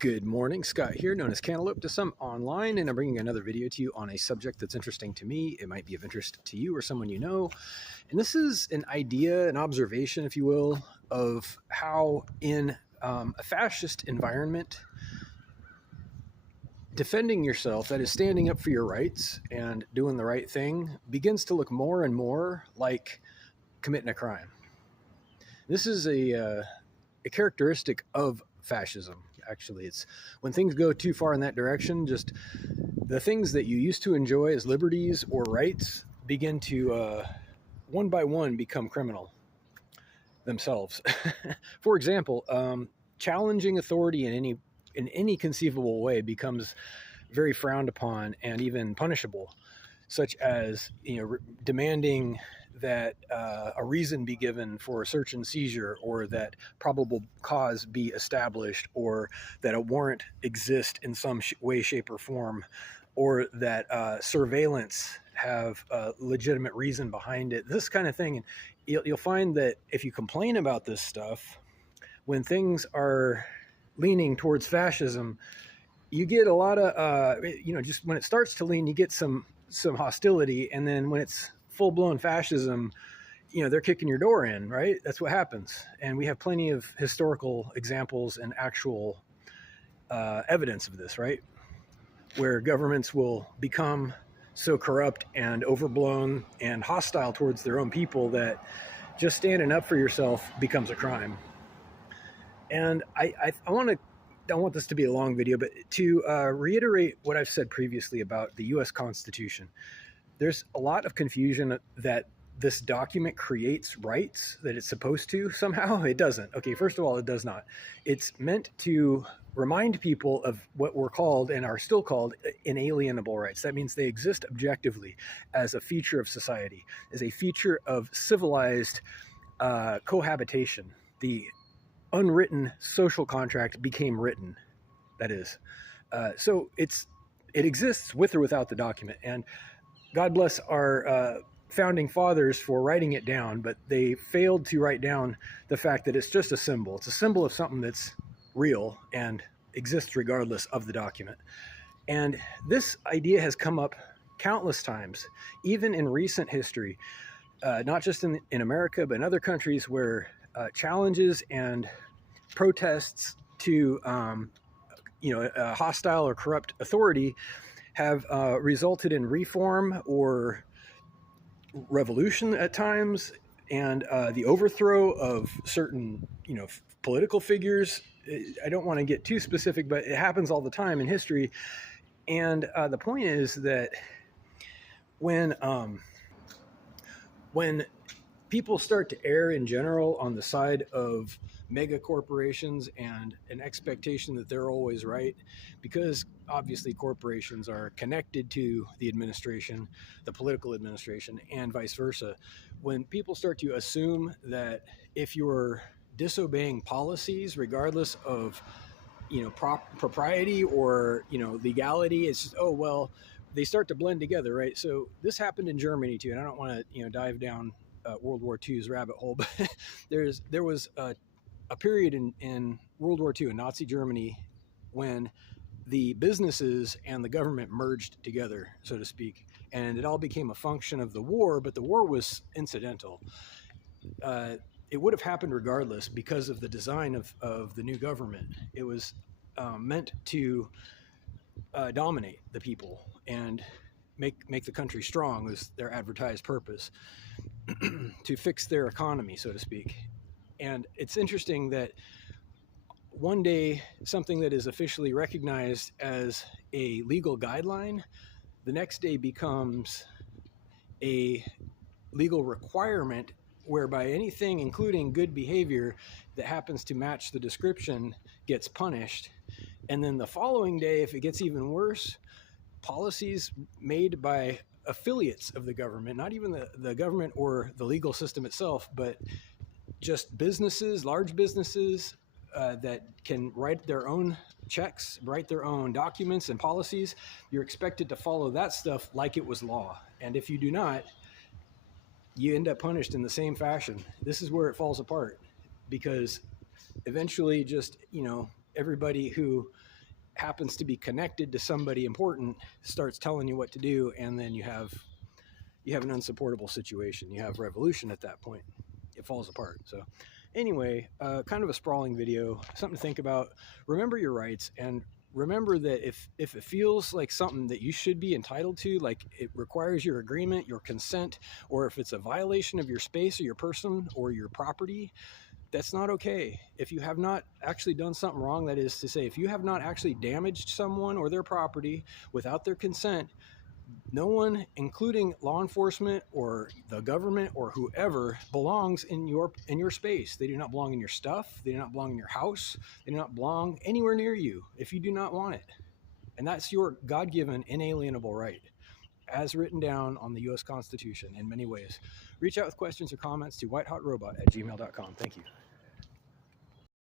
Good morning, Scott here, known as Cantaloupe to some online, and I'm bringing another video to you on a subject that's interesting to me. It might be of interest to you or someone you know. And this is an idea, an observation, if you will, of how in a fascist environment, defending yourself, that is standing up for your rights and doing the right thing, begins to look more and more like committing a crime. This is a characteristic of fascism. Actually, it's when things go too far in that direction, just the things that you used to enjoy as liberties or rights begin to one by one become criminal themselves. For example, challenging authority in any conceivable way becomes very frowned upon and even punishable, such as demanding that a reason be given for a search and seizure, or that probable cause be established, or that a warrant exist in some way, shape, or form, or that surveillance have a legitimate reason behind it, this kind of thing. And you'll find that if you complain about this stuff, when things are leaning towards fascism, you get a lot of, just when it starts to lean, you get some hostility. And then when it's full-blown fascism, they're kicking your door in, right? That's what happens. And we have plenty of historical examples and actual evidence of this, right? Where governments will become so corrupt and overblown and hostile towards their own people that just standing up for yourself becomes a crime. And I don't want this to be a long video, but to reiterate what I've said previously about the U.S. Constitution, there's a lot of confusion that this document creates rights that it's supposed to. Somehow it doesn't. Okay, first of all, it does not. It's meant to remind people of what were called and are still called inalienable rights. That means they exist objectively as a feature of society, as a feature of civilized cohabitation. The unwritten social contract became written, that is. So it exists with or without the document. And God bless our founding fathers for writing it down, but they failed to write down the fact that it's just a symbol. It's a symbol of something that's real and exists regardless of the document. And this idea has come up countless times, even in recent history, not just in America, but in other countries where challenges and protests to a hostile or corrupt authority have resulted in reform or revolution at times, and the overthrow of certain political figures. I don't want to get too specific, but it happens all the time in history. And the point is that when people start to err in general on the side of mega corporations and an expectation that they're always right, because obviously corporations are connected to the administration, the political administration, and vice versa. When people start to assume that if you're disobeying policies, regardless of propriety or legality, it's just, oh well, they start to blend together, right? So this happened in Germany too, and I don't want to dive down World War II's rabbit hole, but there was a period in World War II in Nazi Germany when the businesses and the government merged together, so to speak, and it all became a function of the war, but the war was incidental. It would have happened regardless because of the design of the new government. It was meant to dominate the people and make the country strong, was their advertised purpose, to fix their economy, so to speak. And it's interesting that one day something that is officially recognized as a legal guideline, the next day becomes a legal requirement, whereby anything, including good behavior, that happens to match the description gets punished. And then the following day, if it gets even worse, policies made by affiliates of the government, not even the government or the legal system itself, but just businesses, large businesses that can write their own checks, write their own documents and policies, you're expected to follow that stuff like it was law. And if you do not, you end up punished in the same fashion. This is where it falls apart, because eventually just, everybody who happens to be connected to somebody important starts telling you what to do, and then you have an unsupportable situation. You have revolution at that point. It falls apart. So anyway, kind of a sprawling video, something to think about. Remember your rights, and remember that if it feels like something that you should be entitled to, like it requires your agreement, your consent, or if it's a violation of your space or your person or your property, that's not okay. If you have not actually done something wrong, that is to say, if you have not actually damaged someone or their property without their consent, no one, including law enforcement or the government or whoever, belongs in your space. They do not belong in your stuff. They do not belong in your house. They do not belong anywhere near you if you do not want it. And that's your God-given inalienable right, as written down on the U.S. Constitution in many ways. Reach out with questions or comments to whitehotrobot@gmail.com. Thank you.